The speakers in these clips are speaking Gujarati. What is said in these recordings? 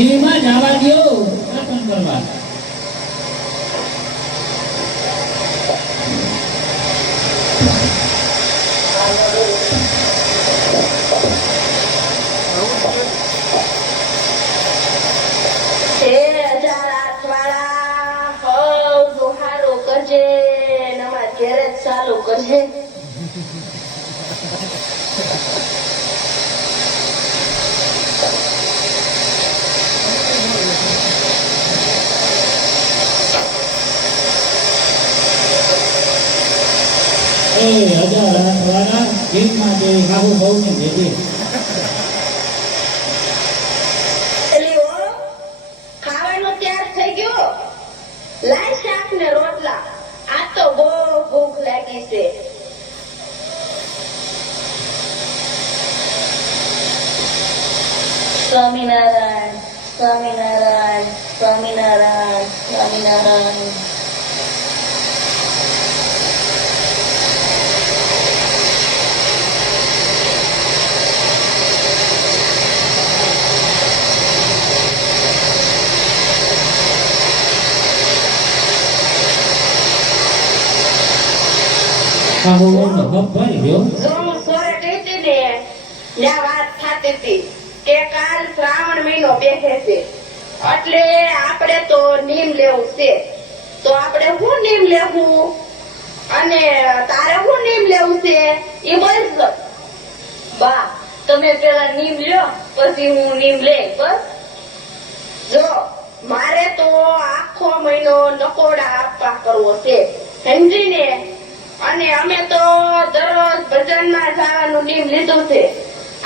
એમાં જવા દો દર્શન કરવા. ચાલુ કરજે. ખાવાનું તૈયાર થઈ ગયો. લાય શાક ને રોટલા. આ તો બહુ ભૂખ લાગી છે. સ્વામિનારાયણ સ્વામિનારાયણ સ્વામિનારાયણ સ્વામિનારાયણ. કાલ શ્રાવણ મહિનો બેસે છે એટલે આપણે તો નીમ લેવું છે. તો આપણે શું નીમ લેવું અને તારે શું નીમ લેવું છે એ બોલજો. બા તમે પેલા નીમ લ્યો પછી હું નીમ લે. બસ જો મારે તો આખો મહિનો નકોડા આપવા કરવો છે સમજીને. અને અમે તો દરરોજ ભજનમાં જવાનું નીમ લીધું છે.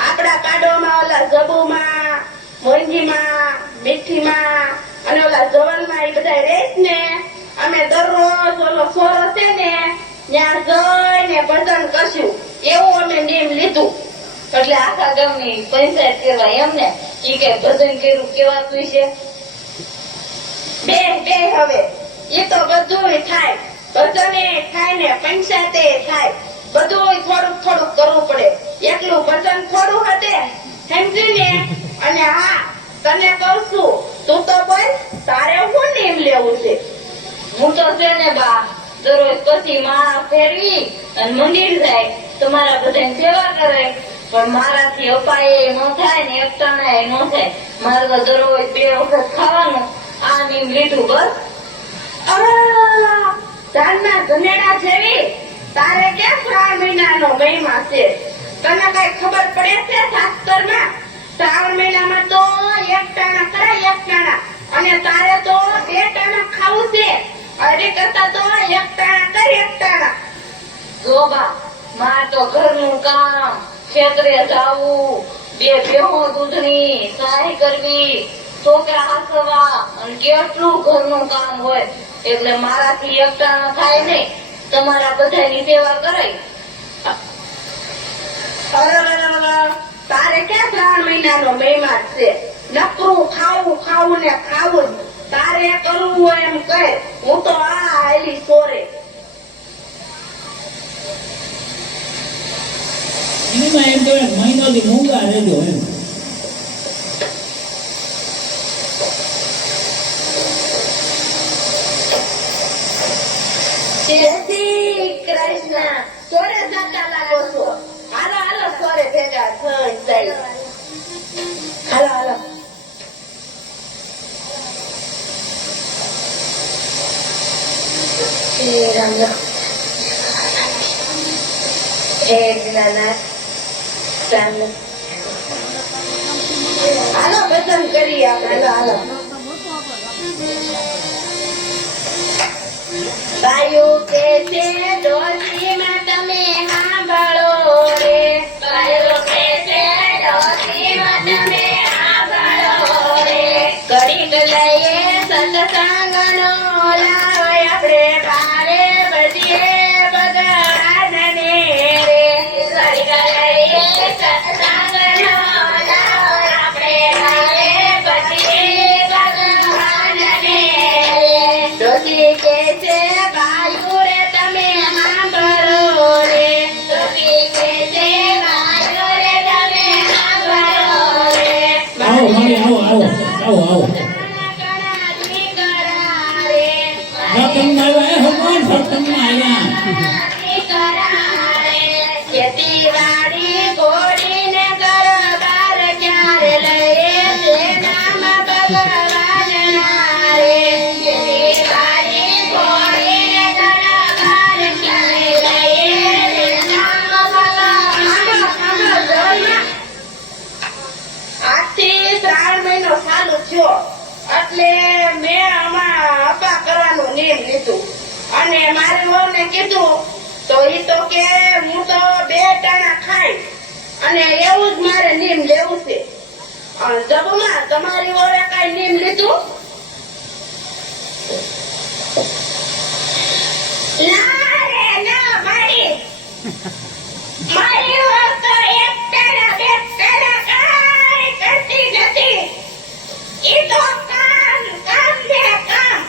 આપડા કાડોમાં ઓલા જબુમાં મોંજીમાં મીઠીમાં અને ઓલા જવલમાં એ બધા રેસ ને અમે દરરોજ ઓલો સોરો છે ને ત્યાં જઈને ભજન કરશું એવું અમે નીમ લીધું. એટલે આખા ગામની પંચાયત કરવા એમને ઈ કે ભજન કર્યું કેવાતું છે. બે બે હવે એ તો બધું થાય. ભજને થાય ને પંચાયતે થાય. બધું થોડુંક થોડુંક કરવું પડે. એકલું ભજન થોડું હતે સમજીને. અને હા તને કહું છું તું તો બોલ તારે શું નીમ લેવું છે. હું તો છે ને બા દરરોજ પછી માળા ફેરવી અને મંદિર જાય તમારા બધાની સેવા કરે. પણ મારાથી અપાય ન થાય ને એકટાણા ન થાય. મારે તો દરરોજ 2 વખત ખાવાનું. આ નીમ લીધું બસ. ચાંદના ધનેડા જેવી તારે ક્યાં શ્રાવણ મહિનાનો મહિમા છે. તને કઈ ખબર પડે છે શાસ્ત્રમાં? શ્રાવણ મહિનામાં તો 1 ટાણા કરાય 1 ટાણા અને તારે તો 2 ટાણા ખાવું છે. અરે કરતા તો 1 ટાણા કરી 1 ટાણા. જોબા માર તો ઘરનું કામ ખેતરે જાવું 2 ભેહો દૂધની સહાય કરવી છોકરા હાસવા અને કેટલું ઘરનું કામ હોય એટલે મારાથી 1 ટાણા થાય નહીં. તમારા બધાની સેવા કરાય. તારે ક્યાં શ્રાવણ મહિનાનો મહિમા છે. નકરું ખાવું ખાવું ને ખાવું. તારે કરવું હોય એમ કહે. હું તો આ આયલી સોરે. એમાં એમ તો મહિનોથી મૂંગા રહેજો એમ. જય શ્રી કૃષ્ણ. સોરે જતા લાગો છો. હાલો હાલો સોરે ભેગા થઈ જાય. હાલો હાલો. રામ રામ. દીનાનાથ રામ. હાલો ભજન કરીએ આપણે. હાલો હાલો. બાયું કે છે ડોશીમાં તમે સાંભળો રે બાયું કે છે ડોશીમાં તમે સાંભળો રે ઘડીક લઈએ સત્સંગનો લાવ આપણે બારે બધીએ ભગવાનને રે ઘડીક લઈએ સત્સંગનો લાવ આપણે બારે બધીએ ભગવાનને રે ડોશી કે છે બાયું રે તમે સાંભળો રે ડોશી કે છે બાયું રે તમે સાંભળો રે આવો મારી આવો સત્સંગમાં આવ્યા ભગવાન સત્સંગમાં આવ્યા ખેતીવાડી ઘોડીને ઘર બાર ક્યારે લઈએ તે નામ ભગવાનના રે ખેતીવાડી ઘોડીને ઘર બાર ક્યારે લઈએ તે નામ ભગવાનના આજથી 3 મહિનો ચાલુ થયો એટલે મેં આમાં અપા કરવાનું નિયમ લીધું અને મારી વહુને કીધું તો ઈ તો કે હું તો 2 ટાણા ખાઈ અને એવું જ મારે નિયમ લેવું છે અને જબમાં તમારી વહુએ કઈ નિયમ લીધું ના રે ના મારી વહુ તો 1 ટાણા 2 ટાણા કાંઈ કરતી નથી ઈ તો કામ ને કામ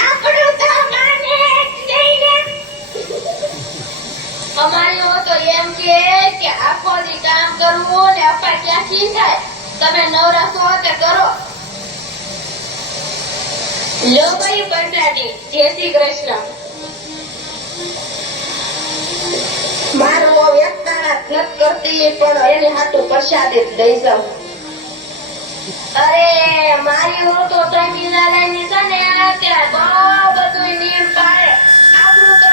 આપણું તો માને જ નહીં ને અમારી વહુ તો એમ કે આખો દી કામ કરવું ને અપા ક્યાંથી થાય તમે નવરા છો તે કરો લો ભાઈ બંધાજી જય શ્રી કૃષ્ણ મારો વહુ એકતાણા જ નથી કરતી પણ એની હાટું પ્રસાદી જ દઈ જાઉં અરે મારી વહુ તો સ્વામિનારાયણની છે ને ત્યાં બહુ બધું નિયમ પાડે આપણું તો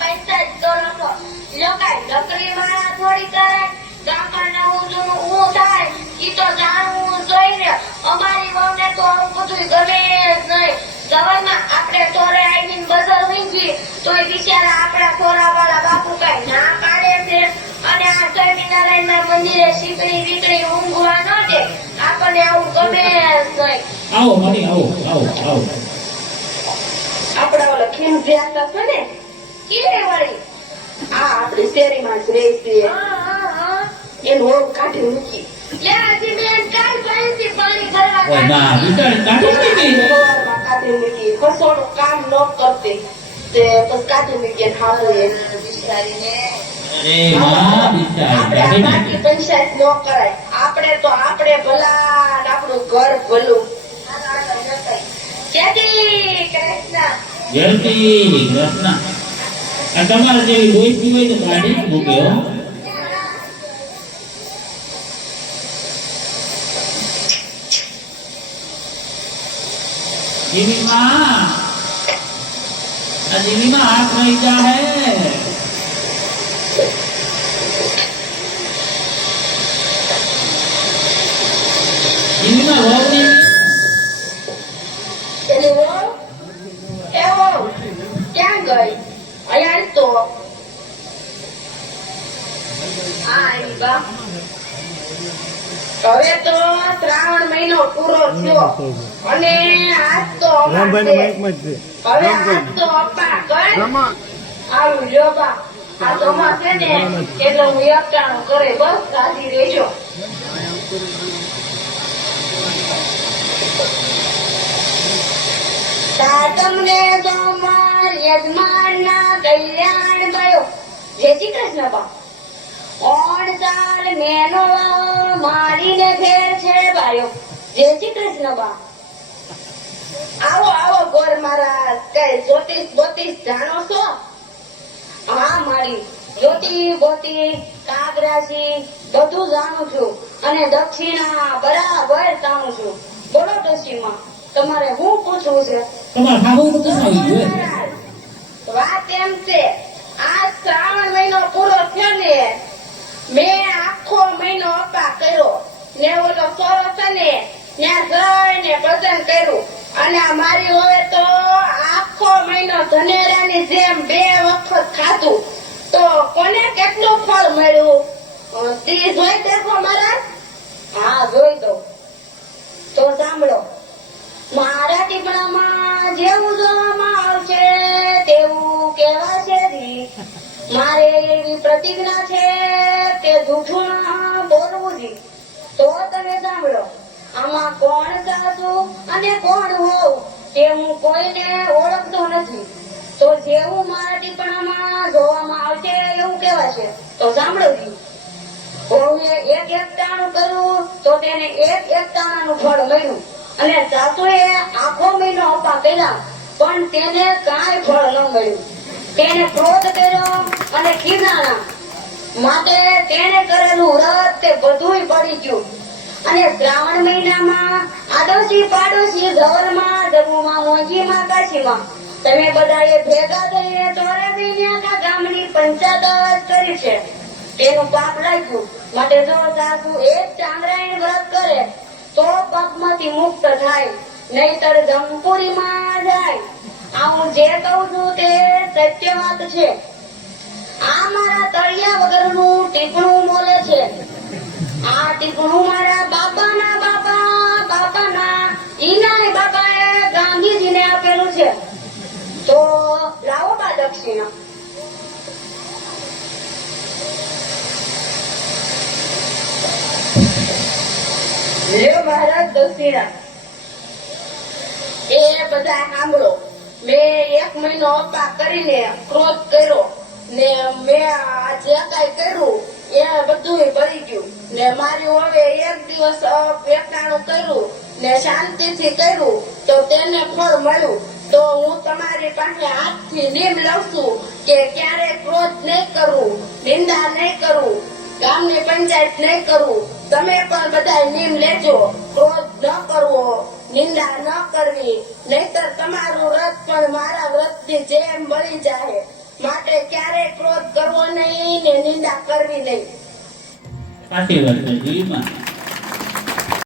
પૈસા જ કરો છો લોકાય નકરી માળા થોડી કરે ગામમાં નવું જૂનું હું થાય ઈ તો જાણવું જોઈને અમારી વહુને તો આવું બધું ગમે જ નહીં જવામાં આપણે થોરે આવીને બજાર વીંગી તો એ બિચારા આપણા થોરાવાળા બાપુ કઈ ના પાડે છે અને આ સ્વામિનારાયણના મંદિરે શીકડી વીકડી ઊંઘવા ન દે આપણને આવું ગમે જ નહીં આવો મારી આવો આપણા ઓલા ખીમ જ્યાં છે ને ઈ વળી આ આપણી શેરીમાં જ રહે છે એનું ઓળખ કાઢી મૂકી લે આજે બેન કાલ પાણીથી પાણી ભરવા ઓય ના બિચારી કાઢી મૂકી સવારમાં કાઢી મૂકી કસોડું કામ ન કરતી તે બસ કાઢી મૂકી હાવું એ બિચારીને અરે માં બિચારી કાઢી બાકી પંચાયત ન કરાય આપણે તો આપણે ભલા ને આપણું ઘર ભલું જય શ્રી કૃષ્ણ જયંતી કૃષ્ણ આ તમારે જેવી ડોઈસી હોય તો કાઢી જ મૂકે હો જીવી માં हाथ नहीं जा है ક્યાં ગઈ અહીંયા તો હવે તો શ્રાવણ મહિનો પૂરો થયો અને આજ તો હવે આજ તો અપ્પા કર આવું લ્યો બા આ તો છે ને એટલે હું એકટાણું કરે બસ રાજી રહેજો તમને તો માર યજમાન ના કલ્યાણ ગયો જય શ્રી કૃષ્ણ બા ઓણ ચાલ મેનો મારીને ફેર છે ભાઈઓ જય શ્રી કૃષ્ણ બા આવો આવો ગોર મારા કઈ જ્યોતિષ બોતિષ જાણો છો હા મારી જ્યોતિ બોતી કાગરાશી બધું જાણું છું અને દક્ષિણા બરાબર જાણું છું બોલો ડોશીમાં તમારે શું પૂછવું છે તમારે ખાવું તો આવી ગયું વાત એમ છે આ શ્રાવણ મહિનો પૂરો થયો ને મેં આખો મહિનો અપા કર્યો ને ઓલો સોરો છે ને ત્યાં જઈને ભજન કર્યું અને અમારી હવે તો આખો મહિનો ધનેરાની જેમ 2 વખત ખાધું તો કોને કેટલું ફળ મળ્યું તી જોઈ દેખો મારા. હા જોઈ દો. તો સાંભળો, મારા ટીપણામાં જેવું જોવામાં આવશે તેવું કહેવાશે જી. મારે એવી પ્રતિજ્ઞા છે કે જૂઠું ના બોલવું જી. તો તમે સાંભળો, આમાં કોણ સાસુ અને કોણ હોવ તે હું કોઈને ઓળખતો નથી. તો જેવું મારા ટીપણામાં જોવામાં આવશે એવું કહેવાશે. તો સાંભળો જી. વહુએ એક એકટાણું કર્યું તો તેને એક એકટાણાનું ફળ મળ્યું અને સાસુએ આખો મહિનો અપા કર્યા પણ તેને કાંઈ ફળ ન મળ્યું. તેને ક્રોધ કર્યો અને ખીજાણા માટે તેને કરેલું વ્રત તે બધુંય પડી ગયું. અને શ્રાવણ મહિનામાં આડોશી પાડોશી ધવલમાં જમુમાં મોંઘીમાં કાશીમાં તમે બધાએ ભેગા થઈને ચોરાસીને આખા ગામની પંચાયત કરી છે. તેનું પાપ લાગ્યું માટે જો સાસુ એક ચાંદ્રાયણ વ્રત કરે તો પાપમાંથી મુક્ત થાય, નહીતર જમપુરીમાં જાય. આ હું જે કહું છું તે સત્ય વાત છે. આ મારા તળિયા વગરનું ટીપણું બોલે છે. આ ટીપણું મારા બાપાના બાપાના ઈનાય બાપાએ ગાંધીજીને આપેલું છે. તો લાવો બા દક્ષિણા. લ્યો મહારાજ દક્ષિણા. એ બધા સાંભળો, મેં 1 મહિનો અપા કરીને ક્રોધ કર્યો ને મેં આ જે કાંઈ કર્યું એ બધું ભરી ગયું ને મારી હવે 1 દિવસ એકટાણું કર્યું ને શાંતિથી કર્યું તો તેને ફળ મળ્યું. તો હું તમારી પાસે હાથથી નિયમ લઉં છું કે ક્યારે ક્રોધ નહીં કરવું, નિંદા નહીં કરવું, ગામની પંચાયત નહીં કરવું. તમે પણ બધા નિયમ લેજો, ક્રોધ ન કરવો, નિંદા ન કરવી, નહીતર તમારું વ્રત પણ મારા વ્રતની જેમ બળી જાય. માટે ક્યારેય ક્રોધ કરવો નહીં ને નિંદા કરવી નહીં. સાચી વાત છે જી માં.